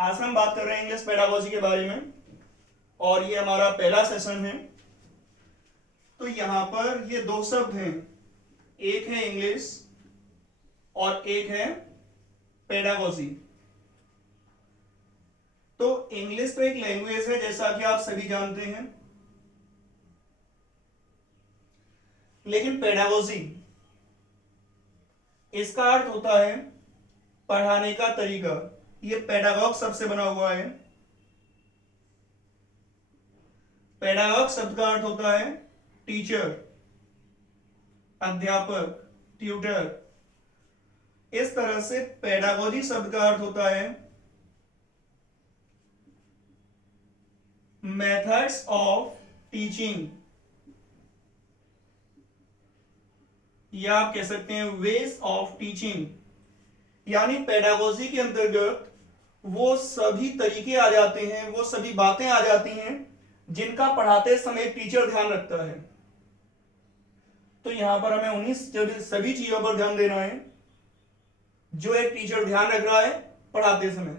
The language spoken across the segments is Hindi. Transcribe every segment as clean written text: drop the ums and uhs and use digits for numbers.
आज हम बात कर रहे हैं इंग्लिश पेडागोजी के बारे में और ये हमारा पहला सेशन है। तो यहां पर ये दो शब्द हैं, एक है इंग्लिश और एक है पेडागोजी। तो इंग्लिश तो एक लैंग्वेज है जैसा कि आप सभी जानते हैं, लेकिन पेडागोजी इसका अर्थ होता है पढ़ाने का तरीका। ये पेडागॉग शब्द से बना हुआ है। पेडागॉग शब्द का अर्थ होता है टीचर, अध्यापक, ट्यूटर। इस तरह से पेडागोजी शब्द का अर्थ होता है मेथड्स ऑफ टीचिंग, या आप कह सकते हैं वेज ऑफ टीचिंग। यानी पेडागोजी के अंतर्गत वो सभी तरीके आ जाते हैं, वो सभी बातें आ जाती हैं जिनका पढ़ाते समय टीचर ध्यान रखता है। तो यहां पर हमें उन्हीं सभी चीजों पर ध्यान देना है जो एक टीचर ध्यान रख रहा है पढ़ाते समय।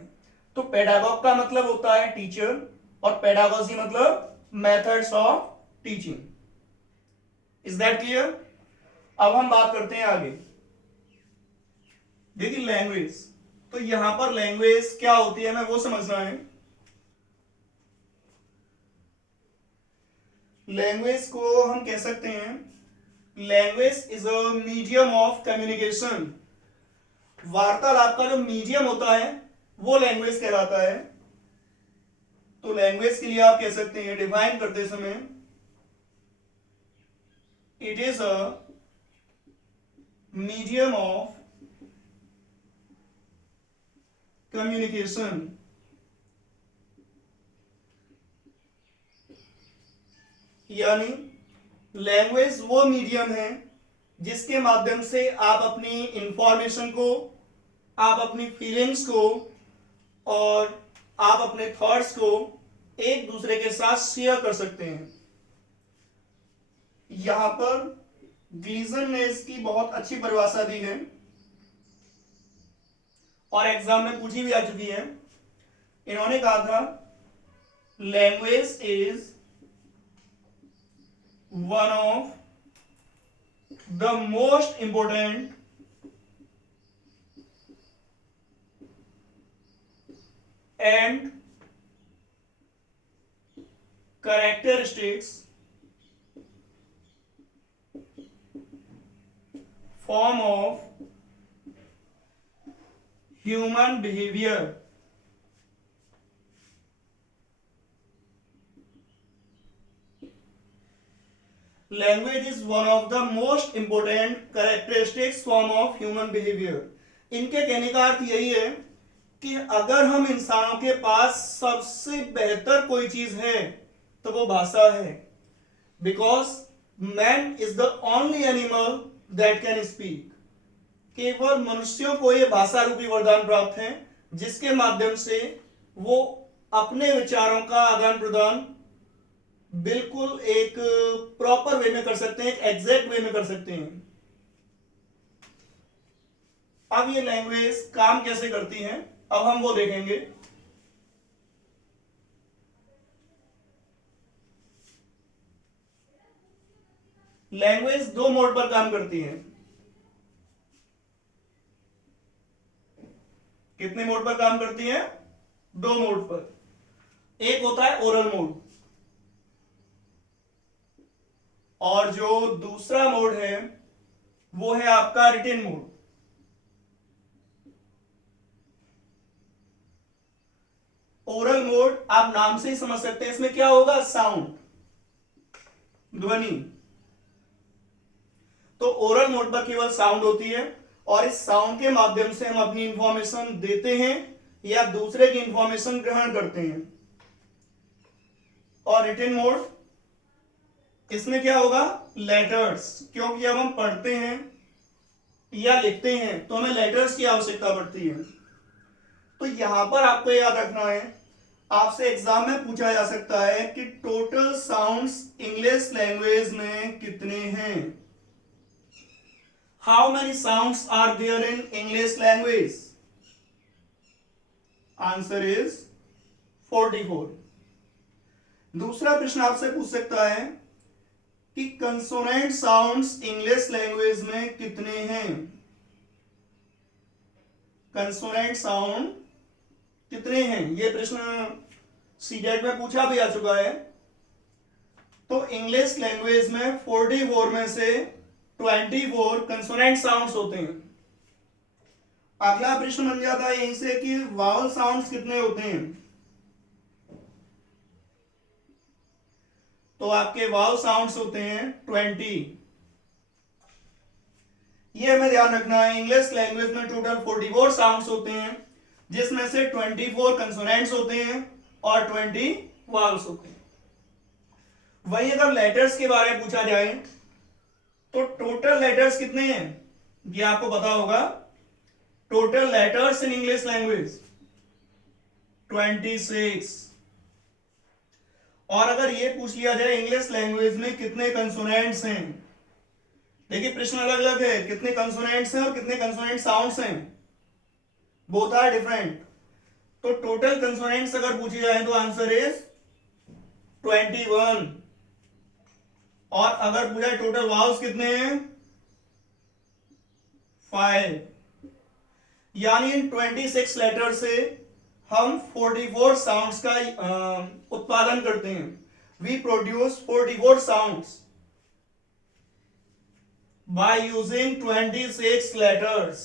तो पेडागॉग का मतलब होता है टीचर और पेडागोजी मतलब methods of teaching. Is that clear? अब हम बात करते हैं आगे। देखिए लैंग्वेज, तो यहां पर लैंग्वेज क्या होती है हमें वो समझना है। लैंग्वेज को हम कह सकते हैं language is a medium of communication. वार्तालाप का जो मीडियम होता है वो लैंग्वेज कहलाता है। तो लैंग्वेज के लिए आप कह सकते हैं डिफाइन करते समय it is a medium of communication. यानी लैंग्वेज वो मीडियम है जिसके माध्यम से आप अपनी इंफॉर्मेशन को, आप अपनी फीलिंग्स को और आप अपने थॉट्स को एक दूसरे के साथ शेयर कर सकते हैं। यहां पर ग्लीजन ने इसकी बहुत अच्छी परिभाषा दी है और एग्जाम में पूछी भी आ चुकी है। इन्होंने कहा था language is one of the most important and characteristics form of human behavior। Language is one of the most important characteristics form of human behaviour. इनके कहने का अर्थ यही है कि अगर हम इंसानों के पास सबसे बेहतर कोई चीज है तो वो भाषा है। Because man is the only animal that can speak. केवल मनुष्यों को यह भाषा रूपी वरदान प्राप्त है जिसके माध्यम से वो अपने विचारों का आदान प्रदान बिल्कुल एक प्रॉपर वे में कर सकते हैं, एक एग्जैक्ट वे में कर सकते हैं। अब ये लैंग्वेज काम कैसे करती है अब हम वो देखेंगे। लैंग्वेज दो मोड पर काम करती है। कितने मोड पर काम करती है? दो मोड पर। एक होता है ओरल मोड और जो दूसरा मोड है वो है आपका रिटन मोड। ओरल मोड आप नाम से ही समझ सकते हैं, इसमें क्या होगा? साउंड, ध्वनि। तो ओरल मोड पर केवल साउंड होती है और इस साउंड के माध्यम से हम अपनी इंफॉर्मेशन देते हैं या दूसरे की इंफॉर्मेशन ग्रहण करते हैं। और रिटन मोड, इसमें क्या होगा? लेटर्स, क्योंकि अब हम पढ़ते हैं या लिखते हैं तो हमें लेटर्स की आवश्यकता पड़ती है। तो यहां पर आपको याद रखना है, आपसे एग्जाम में पूछा जा सकता है कि टोटल साउंड्स इंग्लिश लैंग्वेज में कितने हैं। How many sounds are there in English language? Answer is 44। दूसरा प्रश्न आपसे पूछ सकता है कि कंसोनेंट साउंड्स इंग्लिश लैंग्वेज में कितने हैं। कंसोनेंट साउंड कितने हैं, यह प्रश्न सीटेट में पूछा भी आ चुका है। तो इंग्लिश लैंग्वेज में 44 में से 24 कंसोनेंट साउंड्स होते हैं। अगला प्रश्न बन जाता है यहीं से कि वावल साउंड्स कितने होते हैं। तो आपके वावल साउंड्स होते हैं 20। ये हमें ध्यान रखना है, इंग्लिश लैंग्वेज में टोटल 44 साउंड्स होते हैं, जिसमें से 24 कंसोनेंट्स होते हैं और 20 वावल्स होते हैं। वहीं अगर लेटर्स के बारे में पूछा जाए तो टोटल लेटर्स कितने हैं, ये आपको पता होगा। Total letters in English language 26। और अगर ये पूछ लिया जाए इंग्लिश लैंग्वेज में कितने कंसोनेंट्स हैं, देखिए प्रश्न अलग अलग है, कितने कंसोनेंट्स हैं और कितने कंसोनेंट साउंड्स हैं, बोथ आर डिफरेंट। तो टोटल कंसोनेंट्स अगर पूछे जाए तो आंसर इज 21। और अगर पूछा टोटल वावल्स कितने हैं 5। यानी इन 26 लेटर से हम 44 साउंड्स का उत्पादन करते हैं। We produce 44 sounds by using 26 letters.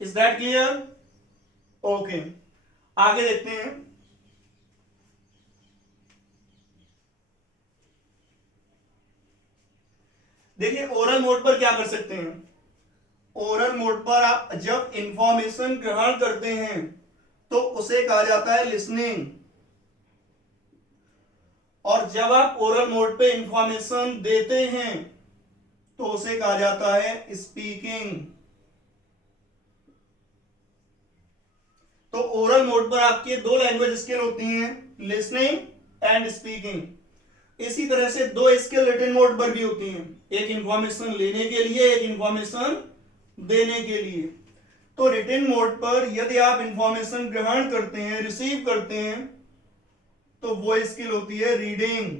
Is that clear? Okay. आगे देखते हैं। देखिए ओरल मोड पर क्या कर सकते हैं। ओरल मोड पर आप जब इंफॉर्मेशन ग्रहण करते हैं तो उसे कहा जाता है लिसनिंग, और जब आप ओरल मोड पे इंफॉर्मेशन देते हैं तो उसे कहा जाता है स्पीकिंग। तो ओरल मोड पर आपकी दो लैंग्वेज स्किल होती हैं, लिसनिंग एंड स्पीकिंग। इसी तरह से दो स्किल रिटन मोड पर भी होती हैं, एक इंफॉर्मेशन लेने के लिए, एक इंफॉर्मेशन देने के लिए। तो रिटन मोड पर यदि आप इंफॉर्मेशन ग्रहण करते हैं, रिसीव करते हैं, तो वो स्किल होती है रीडिंग।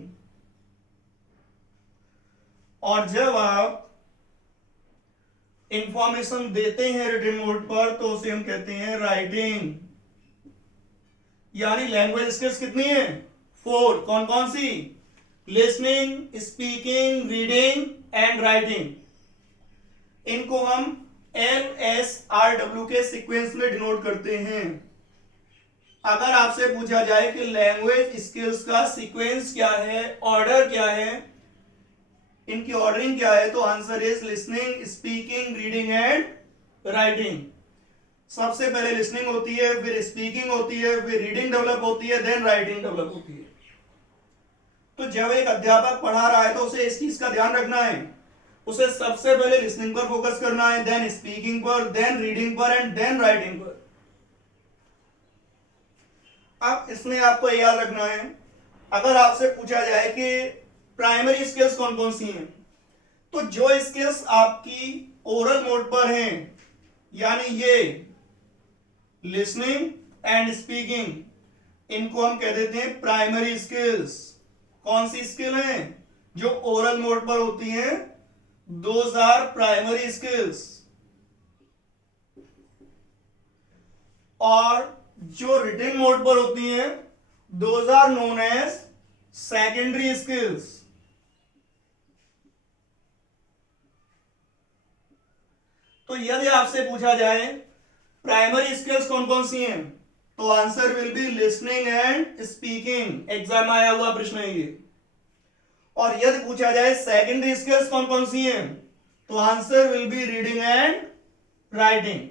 और जब आप इंफॉर्मेशन देते हैं रिटन मोड पर तो उसे हम कहते हैं राइटिंग। यानी लैंग्वेज स्किल्स कितनी है 4। कौन कौन सी, listening, speaking, reading and writing. इनको हम LSRW के सीक्वेंस में डिनोट करते हैं। अगर आपसे पूछा जाए कि लैंग्वेज स्किल्स का सीक्वेंस क्या है, ऑर्डर क्या है, इनकी ऑर्डरिंग क्या है, तो answer is listening, speaking, reading and writing. सबसे पहले लिसनिंग होती है, फिर स्पीकिंग होती है, फिर रीडिंग डेवलप होती है, देन राइटिंग डेवलप होती है। तो जब एक अध्यापक पढ़ा रहा है तो उसे इस चीज का ध्यान रखना है, उसे सबसे पहले लिसनिंग पर फोकस करना है, देन स्पीकिंग पर, देन रीडिंग पर एंड देन राइटिंग पर। अब इसमें आपको याद रखना है, अगर आपसे पूछा जाए कि प्राइमरी स्किल्स कौन कौन सी हैं, तो जो स्किल्स आपकी ओरल मोड पर हैं, यानी ये लिसनिंग एंड स्पीकिंग, इनको हम कह देते हैं प्राइमरी स्किल्स। कौन सी स्किल हैं जो ओरल मोड पर होती हैं, दोज आर प्राइमरी स्किल्स। और जो रिटन मोड पर होती हैं those are known as secondary skills. तो यदि आपसे पूछा जाए प्राइमरी स्किल्स कौन कौन सी हैं, तो answer will be listening and speaking. Exam में आया हुआ प्रश्न है ये। और यदि पूछा जाए सेकेंडरी स्किल्स कौन कौन सी हैं, तो answer will be reading and writing.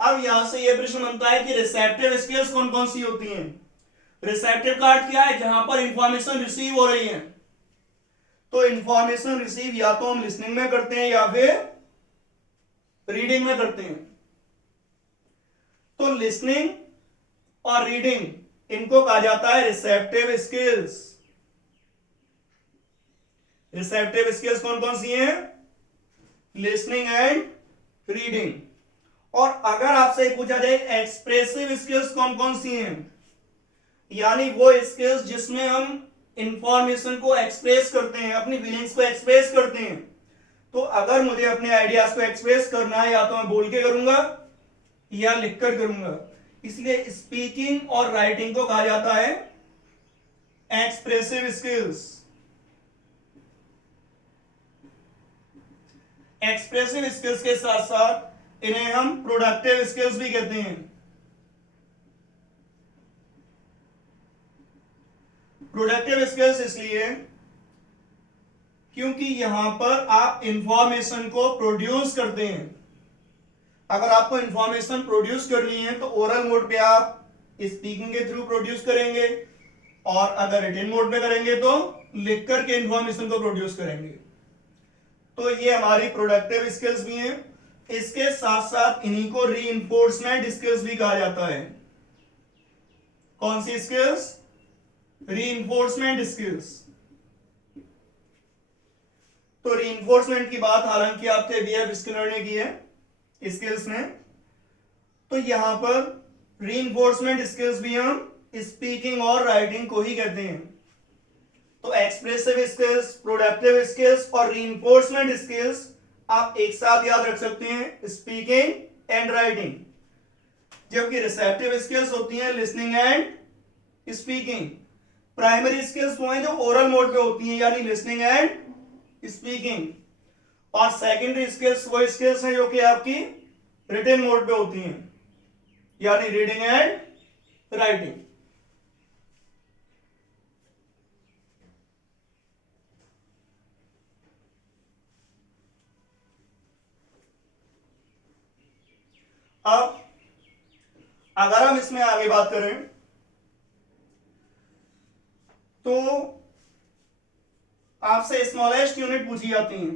अब यहां से यह प्रश्न बनता है कि रिसेप्टिव स्किल्स कौन कौन सी होती हैं। रिसेप्टिव का अर्थ क्या है, जहां पर इंफॉर्मेशन रिसीव हो रही है। तो इंफॉर्मेशन रिसीव या तो हम लिसनिंग में करते हैं या फिर रीडिंग में करते हैं। तो लिसनिंग और रीडिंग इनको कहा जाता है रिसेप्टिव स्किल्स। रिसेप्टिव स्किल्स कौन कौन सी हैं, लिसनिंग एंड रीडिंग। और अगर आपसे पूछा जाए एक्सप्रेसिव स्किल्स कौन कौन सी हैं, यानी वो स्किल्स जिसमें हम इंफॉर्मेशन को एक्सप्रेस करते हैं, अपनी फीलिंग्स को एक्सप्रेस करते हैं, तो अगर मुझे अपने आइडियाज को एक्सप्रेस करना है या तो मैं बोल के करूंगा या लिखकर करूंगा, इसलिए स्पीकिंग और राइटिंग को कहा जाता है एक्सप्रेसिव स्किल्स। एक्सप्रेसिव स्किल्स के साथ साथ इन्हें हम प्रोडक्टिव स्किल्स भी कहते हैं। प्रोडक्टिव स्किल्स इसलिए क्योंकि यहां पर आप इंफॉर्मेशन को प्रोड्यूस करते हैं। अगर आपको इंफॉर्मेशन प्रोड्यूस करनी है तो ओरल मोड पे आप स्पीकिंग के थ्रू प्रोड्यूस करेंगे, और अगर रिटन मोड पे करेंगे तो लिख करके इंफॉर्मेशन को प्रोड्यूस करेंगे। तो ये हमारी प्रोडक्टिव स्किल्स भी हैं। इसके साथ साथ इन्हीं को रीइंफोर्समेंट स्किल्स भी कहा जाता है। कौन सी स्किल्स? Reinforcement skills. तो रीइंफोर्समेंट की बात हालांकि आपके बीएफ स्किनर ने की है स्किल्स में, तो यहां पर रीइंफोर्समेंट स्किल्स भी हम स्पीकिंग और राइटिंग को ही कहते हैं। तो एक्सप्रेसिव स्किल्स, प्रोडक्टिव स्किल्स और रीइंफोर्समेंट स्किल्स आप एक साथ याद रख सकते हैं, स्पीकिंग एंड राइटिंग। जबकि रिसेप्टिव स्किल्स होती हैं listening and speaking. Primary skills वो हैं जो ओरल मोड पे होती हैं, यानी लिसनिंग एंड स्पीकिंग। और सेकेंडरी स्किल्स वो स्किल्स हैं जो कि आपकी रिटन मोड पे होती हैं, यानी रीडिंग एंड राइटिंग। अब अगर हम इसमें आगे बात करें तो आपसे स्मॉलेस्ट यूनिट पूछी जाती है।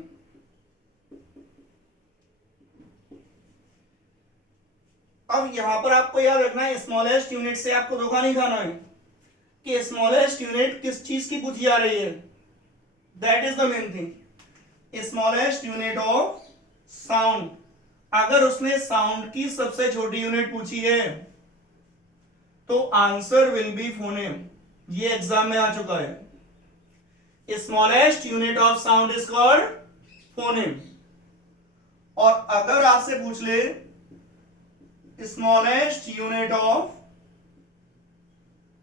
अब यहां पर आपको याद रखना है, स्मॉलेस्ट यूनिट से आपको धोखा नहीं खाना है कि स्मॉलेस्ट यूनिट किस चीज की पूछी जा रही है। That is the main thing. Smallest unit of sound. अगर उसने साउंड की सबसे छोटी यूनिट पूछी है तो आंसर विल बी फोनेम। ये एग्जाम में आ चुका है। Smallest unit of sound is called phoneme. और अगर आपसे पूछ ले smallest unit of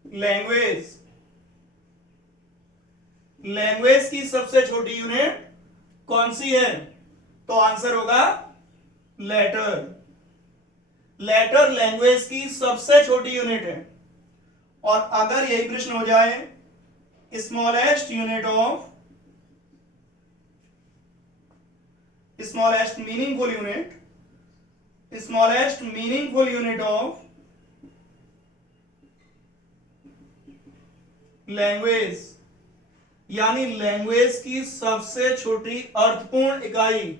language, language की सबसे छोटी यूनिट कौन सी है, तो आंसर होगा लेटर। लेटर लैंग्वेज की सबसे छोटी यूनिट है। और अगर यही प्रश्न हो जाए smallest unit of, smallest meaningful unit, smallest meaningful unit of language, यानी लैंग्वेज की सबसे छोटी अर्थपूर्ण इकाई,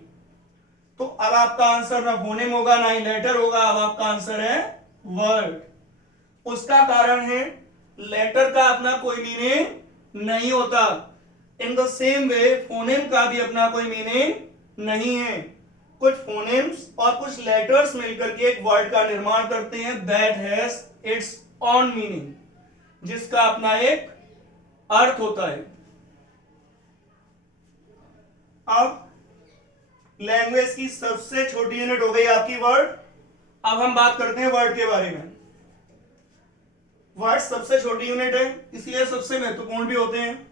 तो अब आपका आंसर ना फोनेम होगा ना ही लेटर होगा, अब आपका आंसर है वर्ड। उसका कारण है लेटर का अपना कोई मीनिंग नहीं होता। In the same way phoneme का भी अपना कोई मीनिंग नहीं है। कुछ फोनेम्स और कुछ लेटर्स मिलकर के एक वर्ड का निर्माण करते हैं that has its on meaning, जिसका अपना एक अर्थ होता है। अब लैंग्वेज की सबसे छोटी यूनिट हो गई आपकी वर्ड। अब हम बात करते हैं वर्ड के बारे में। वर्ड सबसे छोटी यूनिट है, इसलिए सबसे महत्वपूर्ण भी होते हैं।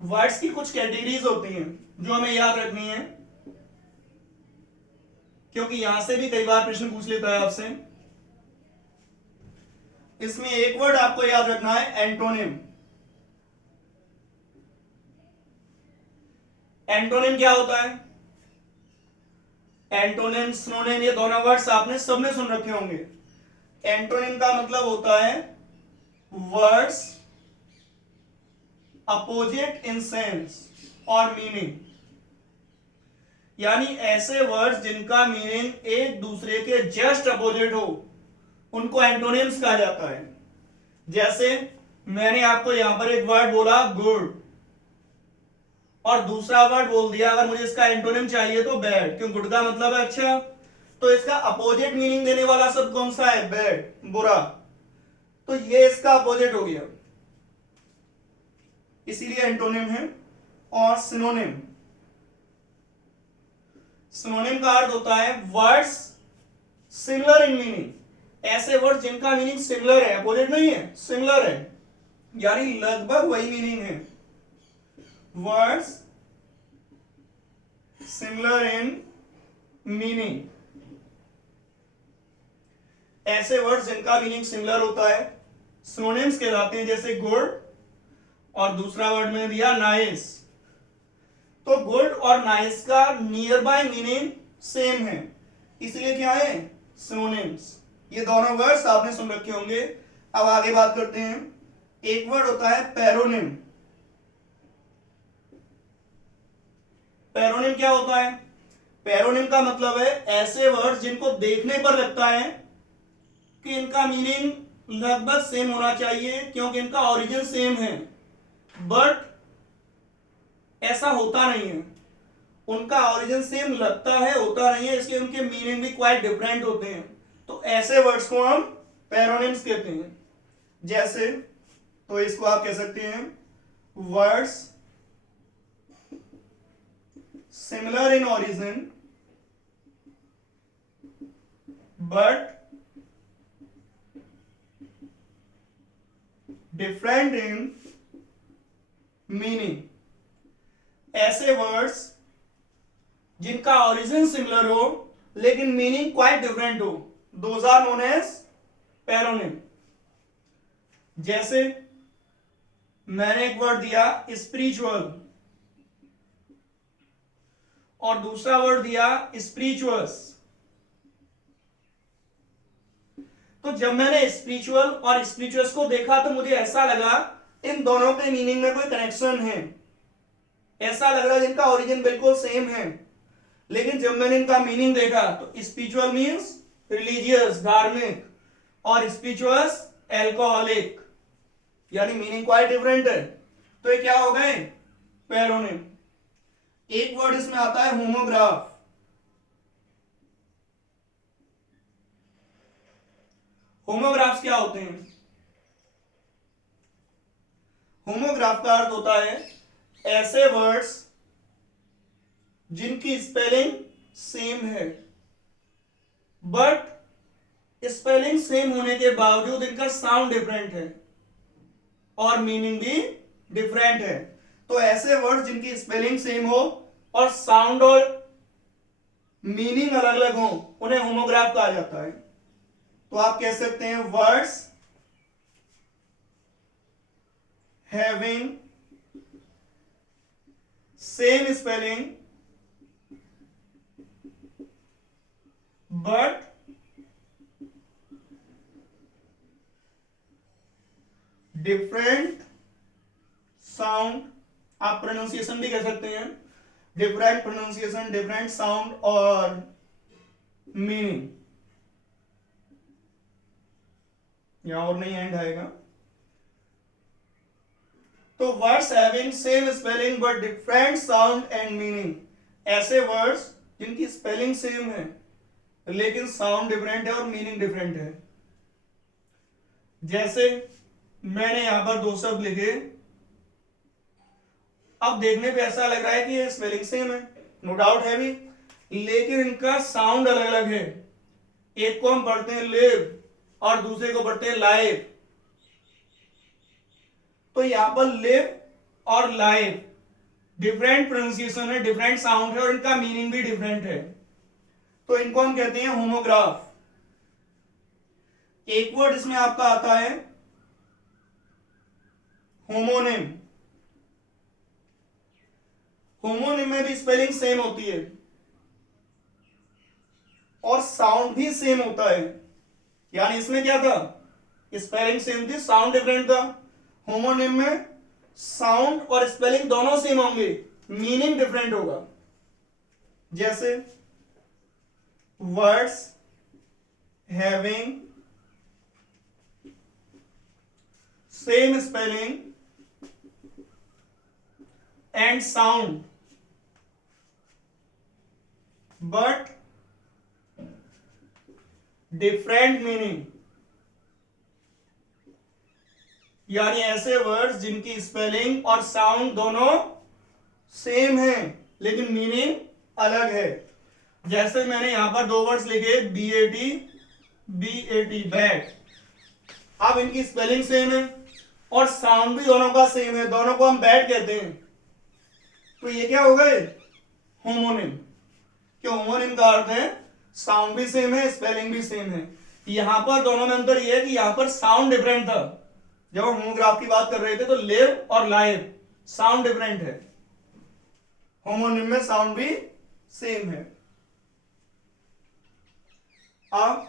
वर्ड्स की कुछ कैटेगरीज होती हैं जो हमें याद रखनी है, क्योंकि यहां से भी कई बार प्रश्न पूछ लेता है आपसे। इसमें एक वर्ड आपको याद रखना है एंटोनिम। एंटोनिम क्या होता है? एंटोनिम, सिनोनिम, ये दोनों वर्ड्स आपने सबने सुन रखे होंगे। एंटोनिम का मतलब होता है वर्ड्स अपोजिट इन सेंस और मीनिंग, यानी ऐसे वर्ड्स जिनका मीनिंग एक दूसरे के जस्ट अपोजिट हो, उनको एंटोनिम्स कहा जाता है। जैसे मैंने आपको यहां पर एक वर्ड बोला गुड, और दूसरा वर्ड बोल दिया अगर मुझे इसका एंटोनिम चाहिए तो बैड, क्यों गुड का मतलब है अच्छा, तो इसका अपोजिट मीनिंग देने वाला शब्द कौन सा है, बैड, बुरा, तो ये इसका अपोजिट हो गया, इसीलिए एंटोनिम है। और सिनोनिम, सिनोनिम का अर्थ होता है वर्ड्स सिमिलर इन मीनिंग, ऐसे वर्ड जिनका मीनिंग सिमिलर है, अपोजिट नहीं है, सिमिलर है, यानी लगभग वही मीनिंग है, वर्ड्स सिमिलर इन मीनिंग, ऐसे वर्ड्स जिनका मीनिंग सिमिलर होता है सिनोनिम्स कहलाते हैं, जैसे गुड और दूसरा वर्ड में दिया नाइस, तो गुड और नाइस का नियर बाय मीनिंग सेम है, इसलिए क्या है, सिनोनिम्स। ये दोनों वर्ड्स आपने सुन रखे होंगे। अब आगे बात करते हैं, एक वर्ड होता है पैरोनिम। पैरोनिम क्या होता है, पैरोनिम का मतलब है ऐसे वर्ड्स जिनको देखने पर लगता है कि इनका मीनिंग लगभग सेम होना चाहिए क्योंकि इनका ओरिजिन सेम है, बट ऐसा होता नहीं है, उनका ओरिजिन सेम लगता है, होता नहीं है, इसलिए उनके मीनिंग भी क्वाइट डिफरेंट होते हैं, तो ऐसे वर्ड्स को हम पैरोनिम्स कहते हैं। जैसे, तो इसको आप कह सकते हैं words similar in origin but different in meaning, ऐसे वर्ड्स जिनका ओरिजिन सिमिलर हो लेकिन मीनिंग क्वाइट डिफरेंट हो, दोज आर नोन एज पैरोनिम। जैसे मैंने एक वर्ड दिया स्पिरिचुअल और दूसरा वर्ड दिया स्पिरिचुअस, तो जब मैंने स्पिरिचुअल और स्पिरिचुअस को देखा तो मुझे ऐसा लगा इन दोनों के मीनिंग में कोई कनेक्शन है, ऐसा लग रहा है जिनका ओरिजिन बिल्कुल सेम है, लेकिन जब मैंने इनका मीनिंग देखा तो स्पिरिचुअल मीन्स रिलीजियस, धार्मिक, और स्पिरिचुअस एल्कोहलिक, यानी मीनिंग क्वाइट डिफरेंट है, तो ये क्या हो गए, पैरोनिम। एक वर्ड इसमें आता है होमोग्राफ। होमोग्राफ्स क्या होते हैं, होमोग्राफ का अर्थ होता है ऐसे वर्ड्स जिनकी स्पेलिंग सेम है, बट स्पेलिंग सेम होने के बावजूद इनका साउंड डिफरेंट है और मीनिंग भी डिफरेंट है, तो ऐसे वर्ड्स जिनकी स्पेलिंग सेम हो और साउंड और मीनिंग अलग अलग हो उन्हें होमोग्राफ कहा जाता है। तो आप कह सकते हैं words having same spelling but different sound, आप प्रोनाउंसिएशन भी कह सकते हैं, डिफरेंट प्रोनाउंसिएशन, डिफरेंट साउंड और मीनिंग, यहां और नहीं एंड आएगा। तो words having same spelling but different sound and meaning, ऐसे वर्ड्स जिनकी स्पेलिंग सेम है लेकिन साउंड डिफरेंट है और मीनिंग डिफरेंट है। जैसे मैंने यहां पर दो शब्द लिखे, अब देखने पे ऐसा लग रहा है कि ये स्पेलिंग सेम है, नो डाउट है भी, लेकिन इनका साउंड अलग अलग है, एक को हम पढ़ते हैं लिव और दूसरे को पढ़ते हैं लाइव, तो यहां पर लिव और लाइव डिफरेंट प्रोनाउंसिएशन है, डिफरेंट साउंड है और इनका मीनिंग भी डिफरेंट है, तो इनको हम कहते हैं होमोग्राफ। एक वर्ड इसमें आपका आता है होमोनिम। होमोनिम में भी स्पेलिंग सेम होती है और साउंड भी सेम होता है, यानी इसमें क्या था, स्पेलिंग सेम थी, साउंड डिफरेंट था। होमोनिम में साउंड और स्पेलिंग दोनों सेम होंगे, मीनिंग डिफरेंट होगा। जैसे words having same spelling and sound, but different meaning. यानी ऐसे वर्ड्स जिनकी स्पेलिंग और साउंड दोनों सेम है लेकिन मीनिंग अलग है. जैसे मैंने यहां पर दो वर्ड्स लिखे BAT, BAT, बैट. अब इनकी स्पेलिंग सेम है और साउंड भी दोनों का सेम है, दोनों को हम बैट कहते हैं. तो ये क्या हो गए? होमोनिम. क्यों? होमोनिम का अर्थ है साउंड भी सेम है, स्पेलिंग भी सेम है. यहां पर दोनों में अंतर यह है कि यहां पर साउंड डिफरेंट था. जब हम होमोग्राफ की बात कर रहे थे तो लिव और लाइव साउंड डिफरेंट है, होमोनिम में साउंड भी सेम है. अब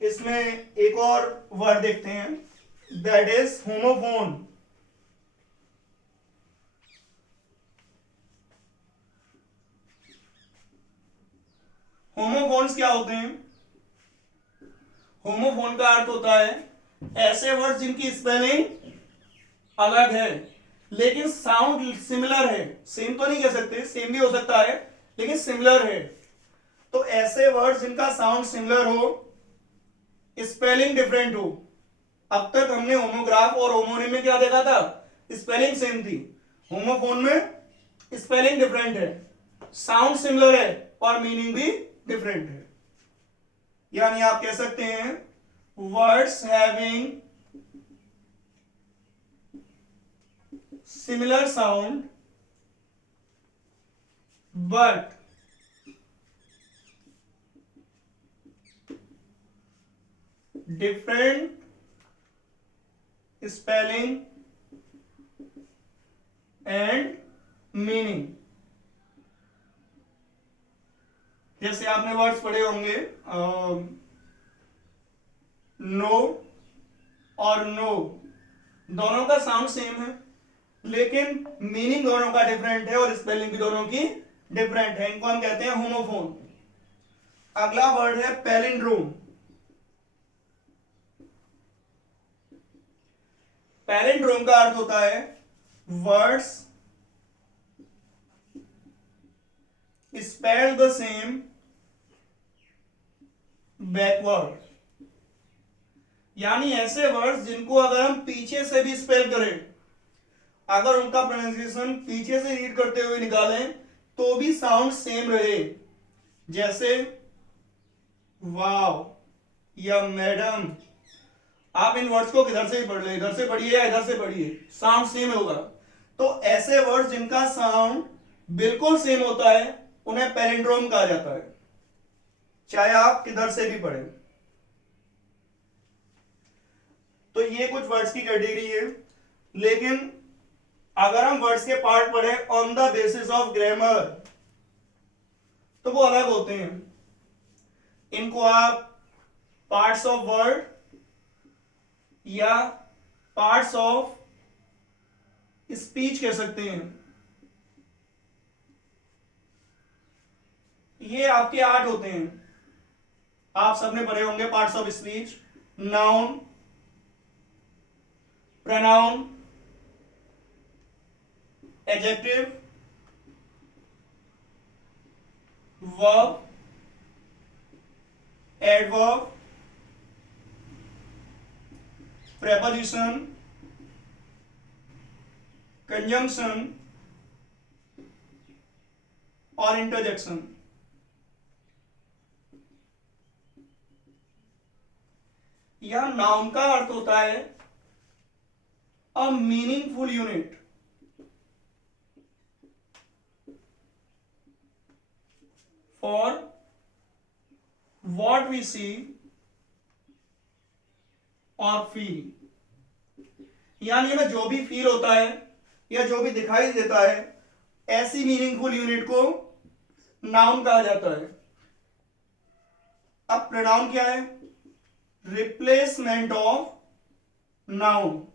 इसमें एक और वर्ड देखते हैं, दैट इज होमोफोन. होमोफोन्स क्या होते हैं? होमोफोन का अर्थ होता है ऐसे वर्ड जिनकी स्पेलिंग अलग है लेकिन साउंड सिमिलर है. सेम तो नहीं कह सकते, सेम भी हो सकता है लेकिन सिमिलर है. तो ऐसे वर्ड जिनका साउंड सिमिलर हो, स्पेलिंग डिफरेंट हो. अब तक हमने होमोग्राफ और होमोनिम में क्या देखा था? स्पेलिंग सेम थी. होमोफोन में स्पेलिंग डिफरेंट है, साउंड सिमिलर है और मीनिंग भी डिफरेंट है. यानी आप कह सकते हैं words having similar sound but different spelling and meaning. जैसे आपने वर्ड्स पढ़े होंगे नो और नो, दोनों का साउंड सेम है लेकिन मीनिंग दोनों का डिफरेंट है और स्पेलिंग भी दोनों की डिफरेंट है. इनको हम कहते हैं होमोफोन. अगला वर्ड है पैलिंड्रोम. पैलिंड्रोम का अर्थ होता है words spelled the same backward. यानी ऐसे वर्ड्स जिनको अगर हम पीछे से भी स्पेल करें, अगर उनका प्रोनाउंसिएशन पीछे से रीड करते हुए निकालें तो भी साउंड सेम रहे. जैसे वाव या मैडम. आप इन वर्ड्स को किधर से ही पढ़ ले, इधर से पढ़िए या इधर से पढ़िए, साउंड सेम होगा. तो ऐसे वर्ड्स जिनका साउंड बिल्कुल सेम होता है उन्हें पैलिंड्रोम कहा जाता है, चाहे आप किधर से भी पढ़ें. तो ये कुछ वर्ड्स की कैटेगरी है. लेकिन अगर हम वर्ड्स के पार्ट पढ़े on the basis of grammar तो वो अलग होते हैं. इनको आप पार्ट्स ऑफ वर्ड या पार्ट्स ऑफ स्पीच कह सकते हैं. ये आपके 8 होते हैं. आप सबने पढ़े होंगे parts of speech. Noun, pronoun, adjective, verb, adverb, preposition, conjunction और interjection. यह नाउन का अर्थ होता है a meaningful unit. For what we see और फील. यानी हमें जो भी फील होता है या जो भी दिखाई देता है, ऐसी मीनिंगफुल यूनिट को नाउन कहा जाता है. अब प्रोनाउन क्या है? Replacement of noun.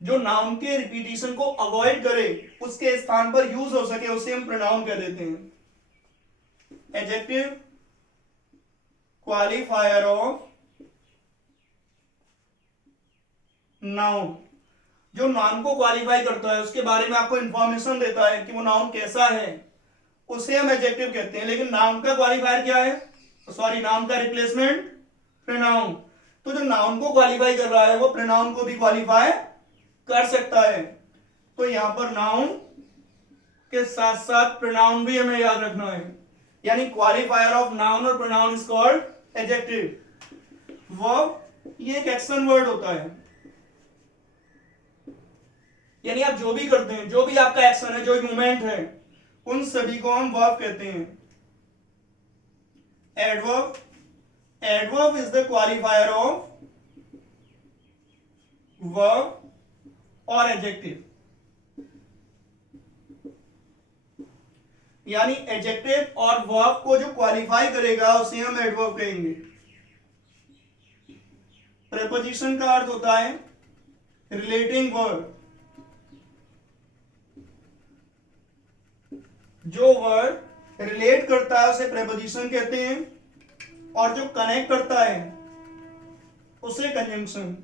जो नाउन के रिपीटिशन को अवॉइड करे, उसके स्थान पर यूज हो सके, उसे हम प्रोनाउन कह देते हैं. Adjective, qualifier of noun. जो नाउन को क्वालिफाई करता है, उसके बारे में आपको इंफॉर्मेशन देता है कि वो नाउन कैसा है, उसे हम एडजेक्टिव कहते हैं। लेकिन नाउन का क्वालिफायर क्या है, सॉरी नाउन का रिप्लेसमेंट प्रोनाउन। तो जो नाउन को क्वालिफाई कर रहा है वो प्रोनाउन को भी क्वालिफाई कर सकता है। तो यहां पर नाउन के साथ साथ प्रोनाउन भी हमें याद रखना है, यानी क्वालिफायर ऑफ नाउन और pronoun is called adjective. Verb ये एक एक्शन वर्ड होता है, यानी आप जो भी करते हैं, जो भी आपका एक्शन है, जो भी मूवमेंट है, उन सभी को हम वर्ब कहते हैं। Adverb, adverb is the qualifier of verb और एडजेक्टिव, यानी एडजेक्टिव और वर्ब को जो क्वालिफाई करेगा उसे हम एडवर्ब कहेंगे। प्रेपोजिशन का अर्थ होता है रिलेटिंग वर्ड, जो वर्ड रिलेट करता है उसे प्रेपोजिशन कहते हैं, और जो कनेक्ट करता है उसे कंजंक्शन।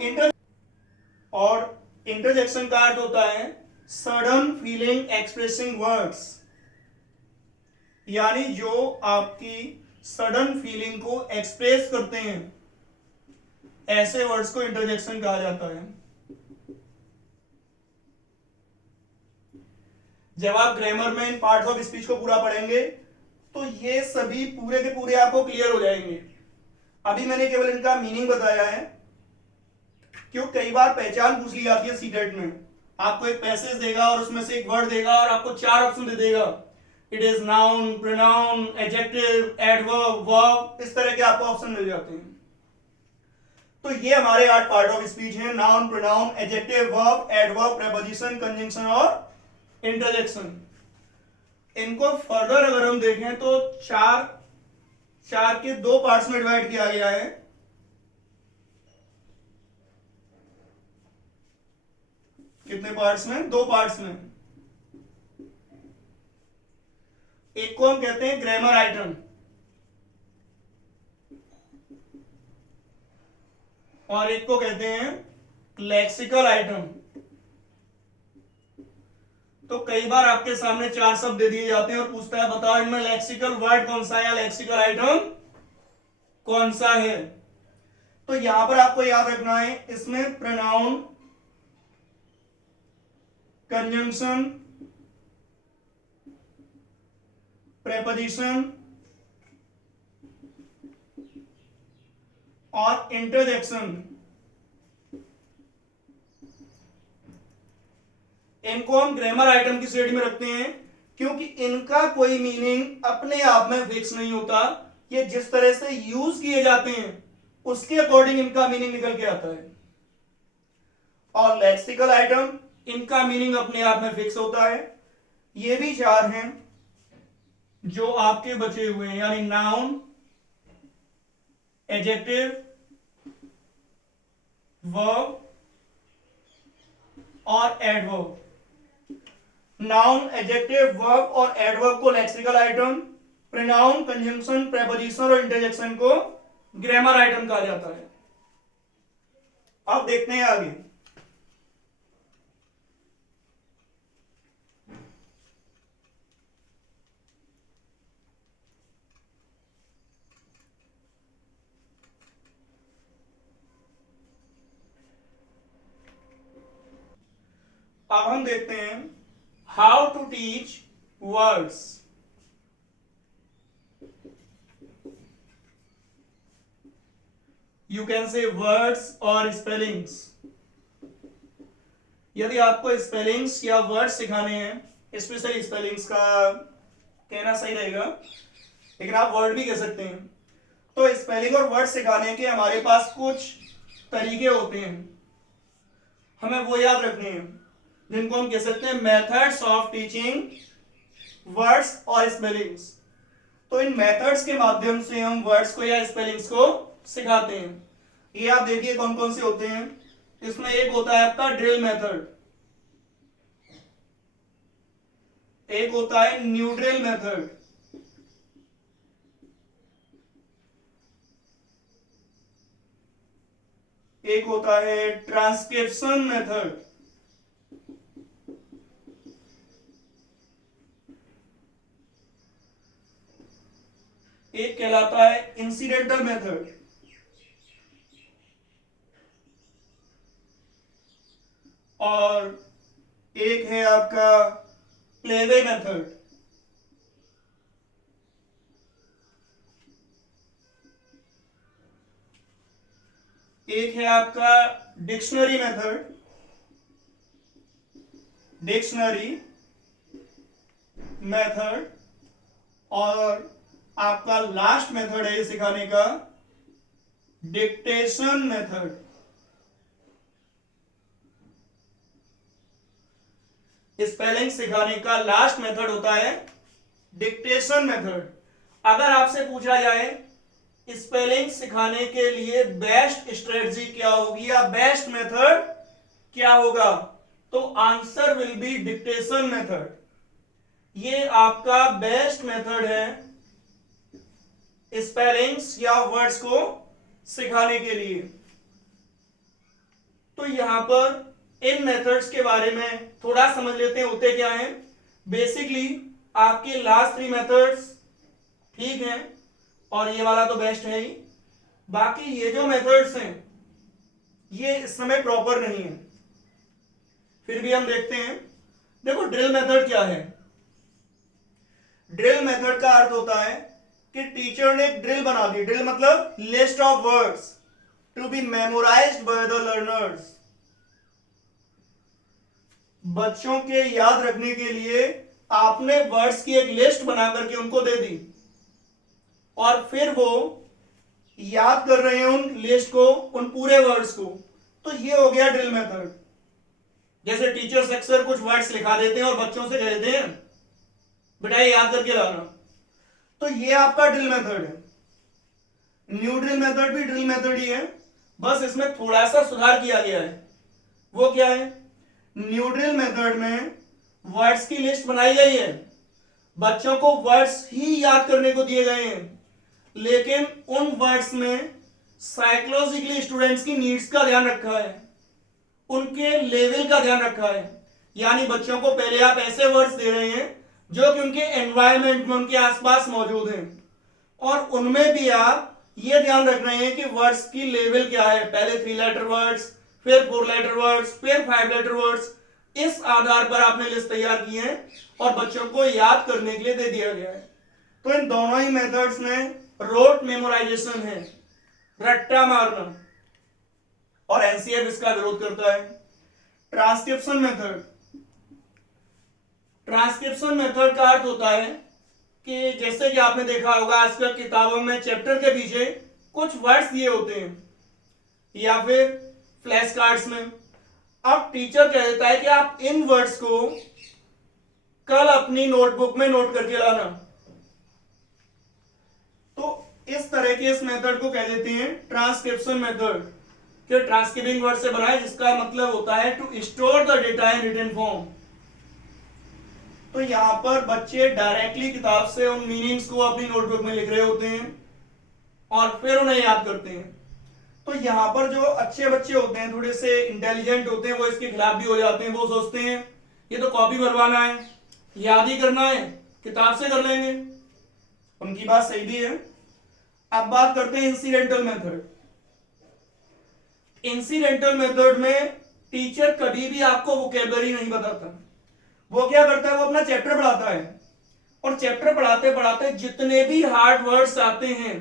इंटर और इंटरजेक्शन का अर्थ होता है सडन फीलिंग एक्सप्रेसिंग वर्ड्स, यानी जो आपकी सडन फीलिंग को एक्सप्रेस करते हैं, ऐसे वर्ड्स को इंटरजेक्शन कहा जाता है। जब आप ग्रामर में इन पार्ट्स ऑफ स्पीच को पूरा पढ़ेंगे तो ये सभी पूरे के पूरे आपको क्लियर हो जाएंगे। अभी मैंने केवल इनका मीनिंग बताया है, क्यों कई बार पहचान पूछ ली जाती है सीटेट में। आपको एक पैसेज देगा और उसमें से एक वर्ड देगा और आपको 4 ऑप्शन दे देगा, it is noun, pronoun, adjective, adverb, verb, इस तरह के आपको ऑप्शन मिल जाते हैं। तो ये हमारे 8 पार्ट ऑफ स्पीच हैं, noun, pronoun, adjective, verb, adverb, preposition, conjunction और इंटरजेक्शन। इनको फर्दर अगर हम देखें तो चार के 2 पार्ट्स में डिवाइड किया गया है। कितने पार्ट्स में? 2 पार्ट्स में। एक को हम कहते हैं ग्रामर आइटम, और एक को कहते हैं लेक्सिकल आइटम। तो कई बार आपके सामने 4 शब्द दे दिए जाते हैं और पूछता है बताओ इनमें लेक्सिकल वर्ड कौन सा है या लेक्सिकल आइटम कौन सा है। तो यहां पर आपको याद रखना है, इसमें प्रोनाउन, कंजंक्शन, प्रेपोजिशन और इंटरजेक्शन, इनको हम ग्रामर आइटम की श्रेणी में रखते हैं, क्योंकि इनका कोई मीनिंग अपने आप में फिक्स नहीं होता। ये जिस तरह से यूज किए जाते हैं उसके अकॉर्डिंग इनका मीनिंग निकल के आता है। और लेक्सिकल आइटम, इनका मीनिंग अपने आप में फिक्स होता है। ये भी 4 हैं जो आपके बचे हुए हैं, यानी नाउन, एडजेक्टिव, वर्ब और एडवर्ब। नाउन, एडजेक्टिव, वर्ब और एडवर्ब को lexical item, pronoun, conjunction, preposition और इंटरजेक्शन को ग्रामर आइटम कहा जाता है। अब देखते हैं आगे। अब हम देखते हैं how to teach words. You can say words और स्पेलिंग्स। यदि आपको स्पेलिंग्स या वर्ड्स सिखाने हैं, स्पेशली स्पेलिंग्स का कहना सही रहेगा, लेकिन आप वर्ड भी कह सकते हैं। तो स्पेलिंग और वर्ड सिखाने के हमारे पास कुछ तरीके होते हैं, हमें वो याद रखने हैं, जिनको हम कह सकते हैं मेथड्स ऑफ टीचिंग वर्ड्स और स्पेलिंग्स। तो इन मेथड्स के माध्यम से हम वर्ड्स को या स्पेलिंग्स को सिखाते हैं। ये आप देखिए कौन कौन से होते हैं। इसमें एक होता है आपका ड्रिल मेथड, एक होता है न्यूड्रिल मेथड, एक होता है ट्रांसक्रिप्शन मेथड, एक कहलाता है इंसिडेंटल मेथड, और एक है आपका प्लेवे मेथड। एक है आपका डिक्शनरी मेथड, और आपका लास्ट मेथड है सिखाने का डिक्टेशन मेथड। स्पेलिंग सिखाने का लास्ट मेथड होता है डिक्टेशन मेथड। अगर आपसे पूछा जाए स्पेलिंग सिखाने के लिए बेस्ट स्ट्रेटजी क्या होगी या बेस्ट मेथड क्या होगा, तो answer will be dictation method. ये आपका बेस्ट मेथड है स्पेलिंग्स या वर्ड्स को सिखाने के लिए। तो यहां पर इन मेथड्स के बारे में थोड़ा समझ लेते हैं होते क्या हैं। बेसिकली आपके लास्ट 3 मेथड्स ठीक हैं और ये वाला तो बेस्ट है ही, बाकी ये जो मेथड्स हैं ये इस समय प्रॉपर नहीं है, फिर भी हम देखते हैं। देखो ड्रिल मेथड क्या है। ड्रिल मेथड का अर्थ होता है कि टीचर ने एक ड्रिल बना दी। ड्रिल मतलब list of words to be memorized by the learners. बच्चों के याद रखने के लिए आपने वर्ड्स की एक लिस्ट बना करके उनको दे दी और फिर वो याद कर रहे हैं उन लिस्ट को, उन पूरे वर्ड्स को। तो ये हो गया ड्रिल मेथड। जैसे टीचर्स अक्सर कुछ वर्ड्स लिखा देते हैं और बच्चों से कहते हैं बेटा ये याद करके लाना, तो ये आपका ड्रिल मेथड है। न्यू ड्रिल मेथड भी ड्रिल मेथड ही है, बस इसमें थोड़ा सा सुधार किया गया है। वो क्या है? न्यू ड्रिल मेथड में वर्ड्स की लिस्ट बनाई गई है, बच्चों को वर्ड्स ही याद करने को दिए गए हैं, लेकिन उन वर्ड्स में साइकोलॉजिकली स्टूडेंट्स की नीड्स का ध्यान रखा है, उनके लेवल का ध्यान रखा है। यानी बच्चों को पहले आप ऐसे वर्ड्स दे रहे हैं जो कि उनके एनवायरनमेंट में, उनके आसपास मौजूद हैं, और उनमें भी आप ये ध्यान रख रहे हैं कि वर्ड्स की लेवल क्या है। पहले 3 लेटर वर्ड्स, फिर 4 लेटर वर्ड्स, फिर 5 लेटर वर्ड्स। इस आधार पर आपने लिस्ट तैयार की है और बच्चों को याद करने के लिए दे दिया गया है। तो इन दोनों ही मेथड्स में रोट मेमोराइजेशन है, रट्टा मारना, और एनसीएफ इसका विरोध करता है। Transcription method. ट्रांसक्रिप्शन मेथड का अर्थ होता है कि जैसे कि आपने देखा होगा आजकल किताबों में चैप्टर के पीछे कुछ वर्ड्स दिए होते हैं या फिर फ्लैश कार्ड्स में। अब टीचर कह देता है कि आप इन वर्ड्स को कल अपनी नोटबुक में नोट करके लाना। तो इस तरह के इस मेथड को कह देते हैं ट्रांसक्रिप्शन मेथड, कि ट्रांसक्रिबिंग वर्ड से बना है, जिसका मतलब होता है to store the data in written form. तो यहां पर बच्चे डायरेक्टली किताब से उन मीनिंग्स को अपनी नोटबुक में लिख रहे होते हैं और फिर उन्हें याद करते हैं। तो यहां पर जो अच्छे बच्चे होते हैं, थोड़े से इंटेलिजेंट होते हैं, वो इसके खिलाफ भी हो जाते हैं। वो सोचते हैं ये तो कॉपी भरवाना है, याद ही करना है, किताब से कर लेंगे। उनकी बात सही भी है। अब बात करते हैं इंसिडेंटल मेथड। इंसिडेंटल मेथड में टीचर कभी भी आपको वोकैबुलरी नहीं बताता। वो क्या करता है, वो अपना चैप्टर पढ़ाता है और चैप्टर पढ़ाते पढ़ाते जितने भी हार्ड वर्ड्स आते हैं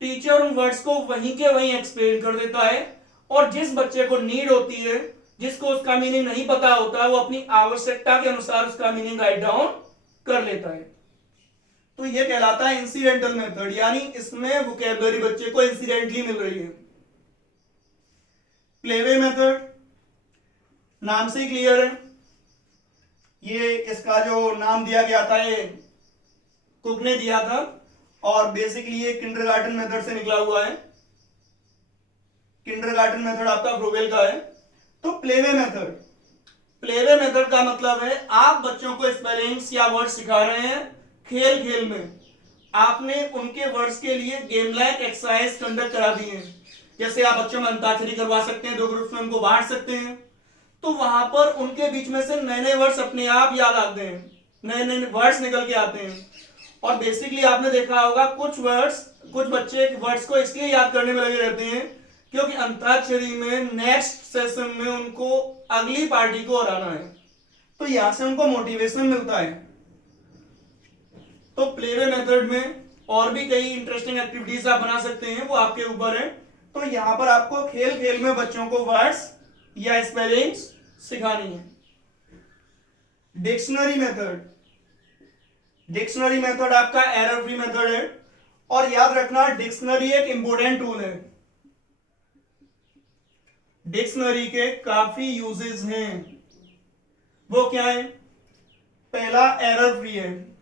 टीचर उन वर्ड्स को वहीं के वहीं एक्सप्लेन कर देता है, और जिस बच्चे को नीड होती है, जिसको उसका मीनिंग नहीं पता होता, वो अपनी आवश्यकता के अनुसार उसका मीनिंग राइट डाउन कर लेता है। तो ये कहलाता है इंसिडेंटल मेथड, यानी इसमें वोकैबुलरी बच्चे को इंसिडेंटली मिल रही है। प्लेवे मेथड नाम से ही क्लियर है, ये इसका जो नाम दिया गया था ये कुक ने दिया था, और बेसिकली ये किंडरगार्टन मेथड से निकला हुआ है। किंडरगार्टन मेथड आपका फ्रोबेल का है। तो प्लेवे मेथड, प्लेवे मेथड का मतलब है आप बच्चों को स्पेलिंग्स या वर्ड सिखा रहे हैं खेल खेल में। आपने उनके वर्ड्स के लिए गेम लाइक एक्सरसाइज कंडक्ट करा दी है जैसे आप बच्चों में अंताक्षरी करवा सकते हैं, 2 ग्रुप्स में उनको बांट सकते हैं, तो वहां पर उनके बीच में से नए नए वर्ड्स अपने आप याद आते हैं, नए नए वर्ड्स निकल के आते हैं। और बेसिकली आपने देखा होगा कुछ बच्चे वर्ड्स को इसलिए याद करने में लगे रहते हैं क्योंकि अंताक्षरी में नेक्स्ट सेशन में उनको अगली पार्टी को हराना है, तो यहां से उनको मोटिवेशन मिलता है। तो प्लेवे मेथड में और भी कई इंटरेस्टिंग एक्टिविटीज आप बना सकते हैं, वो आपके ऊपर है। तो यहां पर आपको खेल खेल में बच्चों को वर्ड्स या स्पेलिंग्स सिखानी है। डिक्शनरी मेथड आपका एरर फ्री मेथड है, और याद रखना डिक्शनरी एक इंपॉर्टेंट टूल है। डिक्शनरी के काफी यूजेस हैं। वो क्या है? पहला एरर फ्री है,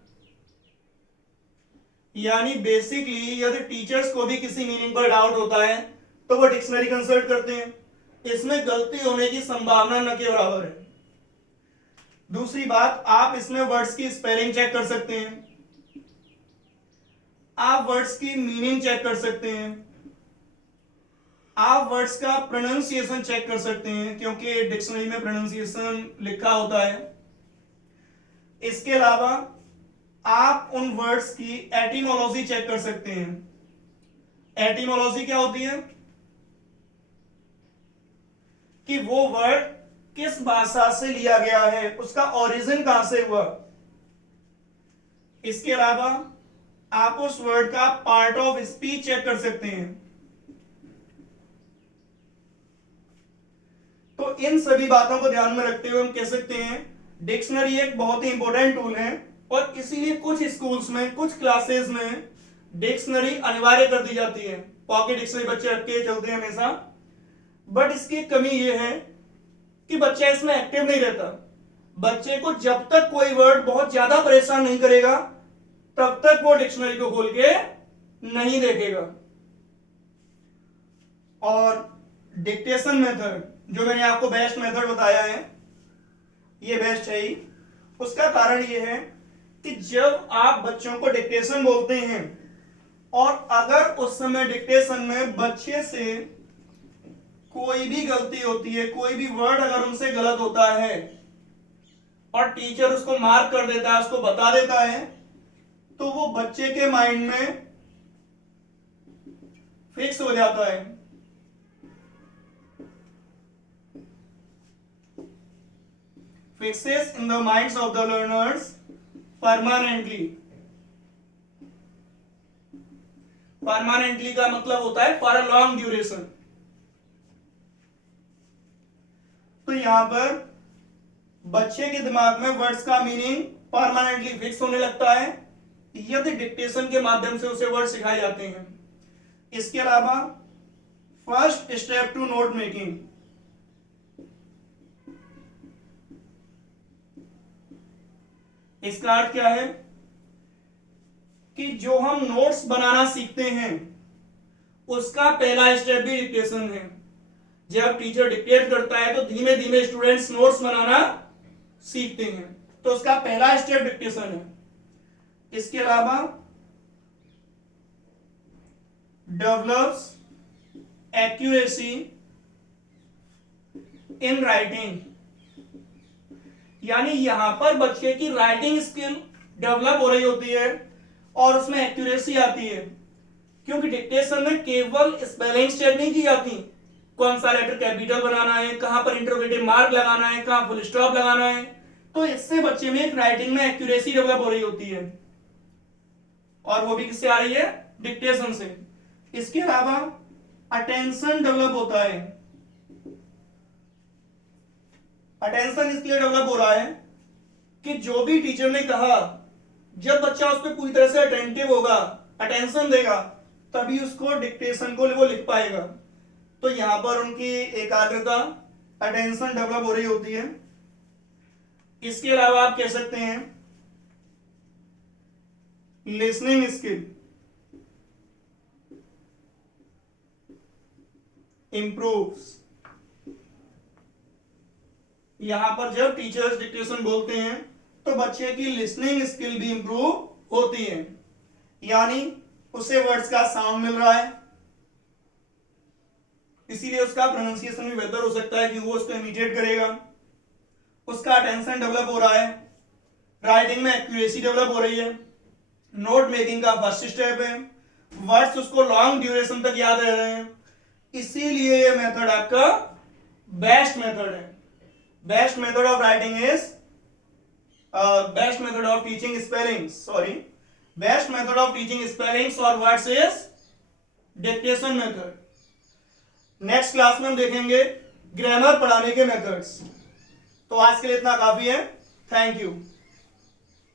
यानी बेसिकली यदि टीचर्स को भी किसी मीनिंग पर डाउट होता है तो वो डिक्शनरी कंसल्ट करते हैं, इसमें गलती होने की संभावना न के बराबर है। दूसरी बात, आप इसमें वर्ड्स की स्पेलिंग चेक कर सकते हैं, आप वर्ड्स की मीनिंग चेक कर सकते हैं, आप वर्ड्स का प्रोनाउंसिएशन चेक कर सकते हैं क्योंकि डिक्शनरी में प्रोनाउंसिएशन लिखा होता है। इसके अलावा आप उन वर्ड्स की एटिमोलॉजी चेक कर सकते हैं। एटिमोलॉजी क्या होती है? कि वो वर्ड किस भाषा से लिया गया है, उसका ओरिजिन कहां से हुआ। इसके अलावा आप उस वर्ड का पार्ट ऑफ स्पीच चेक कर सकते हैं। तो इन सभी बातों को ध्यान में रखते हुए हम कह सकते हैं डिक्शनरी एक बहुत ही इंपॉर्टेंट टूल है, और इसीलिए कुछ स्कूल्स में, कुछ क्लासेस में डिक्शनरी अनिवार्य कर दी जाती है। पॉकेट डिक्शनरी बच्चे रख के चलते हैं हमेशा, बट इसकी कमी यह है कि बच्चा इसमें एक्टिव नहीं रहता। बच्चे को जब तक कोई वर्ड बहुत ज्यादा परेशान नहीं करेगा तब तक वो डिक्शनरी को खोल के नहीं देखेगा। और डिक्टेशन मेथड जो मैंने आपको बेस्ट मेथड बताया है, ये बेस्ट है ही। उसका कारण ये है कि जब आप बच्चों को डिक्टेशन बोलते हैं और अगर उस समय डिक्टेशन में बच्चे से कोई भी गलती होती है, कोई भी वर्ड अगर उनसे गलत होता है और टीचर उसको मार्क कर देता है, उसको बता देता है, तो वो बच्चे के माइंड में फिक्स हो जाता है। Fixes in the minds of the learners permanently. Permanently का मतलब होता है फॉर अ लॉन्ग ड्यूरेशन। तो यहां पर बच्चे के दिमाग में वर्ड्स का मीनिंग परमानेंटली फिक्स होने लगता है यदि डिक्टेशन के माध्यम से उसे वर्ड सिखाए जाते हैं। इसके अलावा first step to note making, इसका अर्थ क्या है कि जो हम नोट्स बनाना सीखते हैं उसका पहला स्टेप भी डिक्टेशन है। जब टीचर डिक्टेट करता है तो धीमे धीमे स्टूडेंट्स नोट्स बनाना सीखते हैं, तो उसका पहला स्टेप डिक्टेशन है। इसके अलावा डेवलप्स एक्यूरेसी इन राइटिंग, यानी यहां पर बच्चे की राइटिंग स्किल डेवलप हो रही होती है और उसमें एक्यूरेसी आती है, क्योंकि डिक्टेशन में केवल स्पेलिंग चेक नहीं की जाती, कौन सा लेटर कैपिटल बनाना है, कहां पर इंटरोगेटिव मार्क लगाना है, कहां फुल स्टॉप लगाना है, तो इससे बच्चे में एक राइटिंग में एक्यूरेसी डेवलप हो रही होती है, और वो भी किससे आ रही है? डिक्टेशन से। इसके अलावा अटेंशन डेवलप होता है। अटेंशन इसलिए डेवलप हो रहा है कि जो भी टीचर ने कहा, जब बच्चा उस पर पूरी तरह से अटेंटिव होगा, अटेंशन देगा, तभी उसको डिक्टेशन को वो लिख पाएगा। तो यहां पर उनकी एकाग्रता, अटेंशन डेवलप हो रही होती है। इसके अलावा आप कह सकते हैं लिसनिंग स्किल इंप्रूव्स। यहां पर जब टीचर्स डिक्टेशन बोलते हैं तो बच्चे की लिसनिंग स्किल भी इंप्रूव होती है, यानी उसे वर्ड्स का साउंड मिल रहा है, इसीलिए उसका प्रोनाउंसिएशन भी बेहतर हो सकता है कि वो उसको इमिटेट करेगा, उसका अटेंशन डेवलप हो रहा है, राइटिंग में एक्यूरेसी डेवलप हो रही है, नोट मेकिंग का फर्स्ट स्टेप है, वर्ड्स उसको लॉन्ग ड्यूरेशन तक याद रह रहे हैं, इसीलिए ये मेथड आपका बेस्ट मेथड है। Best method of writing is best method of teaching spellings, sorry, best method of teaching spellings और words is dictation method. Next class में हम देखेंगे ग्रामर पढ़ाने के मेथड्स। तो आज के लिए इतना काफी है। Thank you.